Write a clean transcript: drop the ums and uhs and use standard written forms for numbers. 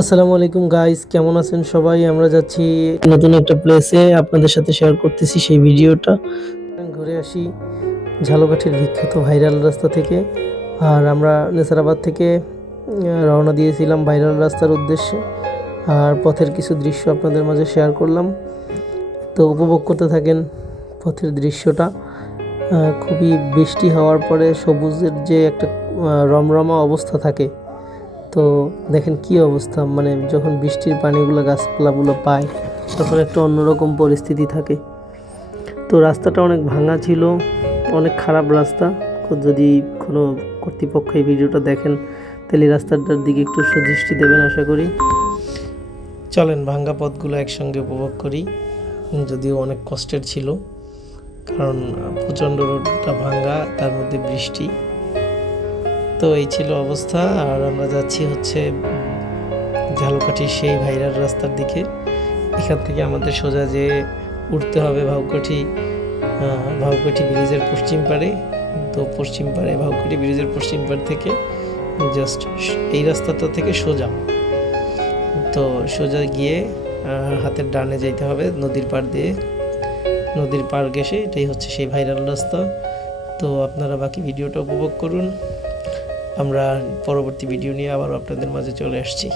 আসসালামু আলাইকুম গাইস, কেমন আছেন সবাই? আমরা যাচ্ছি নতুন একটা প্লেসে, আপনাদের সাথে শেয়ার করতেছি সেই ভিডিওটা। ঘুরে আসি ঝালকাঠির বিখ্যাত ভাইরাল রাস্তা থেকে। আর আমরা নেসারাবাদ থেকে রওনা দিয়েছিলাম ভাইরাল রাস্তার উদ্দেশ্যে। আর পথের কিছু দৃশ্য আপনাদের মাঝে শেয়ার করলাম, তো উপভোগ করতে থাকেন পথের দৃশ্যটা। খুবই বৃষ্টি হওয়ার পরে সবুজের যে একটা রমরমা অবস্থা থাকে, তো দেখেন কি অবস্থা, মানে যখন বৃষ্টির পানিগুলো গাছপালাগুলো পায় তখন একটা অন্যরকম পরিস্থিতি থাকে। তো রাস্তাটা অনেক ভাঙা ছিল, অনেক খারাপ রাস্তা। যদি কোনো কর্তৃপক্ষ এই ভিডিওটা দেখেন তাহলে রাস্তাটার দিকে একটু সুদৃষ্টি দেবেন আশা করি। চলেন ভাঙা পথগুলো একসঙ্গে উপভোগ করি। যদিও অনেক কষ্টের ছিল, কারণ প্রচণ্ড রোডটা ভাঙা, তার মধ্যে বৃষ্টি। তো এই ছিল অবস্থা। আর আমরা যাচ্ছি হচ্ছে ঝালকাঠির সেই ভাইরাল রাস্তার দিকে। এখান থেকে আমাদের সোজা যেয়ে উঠতে হবে ভাউকাঠি ব্রিজের পশ্চিম পাড়ে। তো পশ্চিম পাড়ে ভাউকাঠি ব্রিজের পশ্চিম পাড় থেকে জাস্ট এই রাস্তাটা থেকে সোজা গিয়ে হাতের ডানে যাইতে হবে নদীর পাড় দিয়ে। নদীর পাড় ঘেঁষে এটাই হচ্ছে সেই ভাইরাল রাস্তা। তো আপনারা বাকি ভিডিওটা উপভোগ করুন। আমরা পরবর্তী ভিডিও নিয়ে আবার আপনাদের মাঝে চলে আসছি।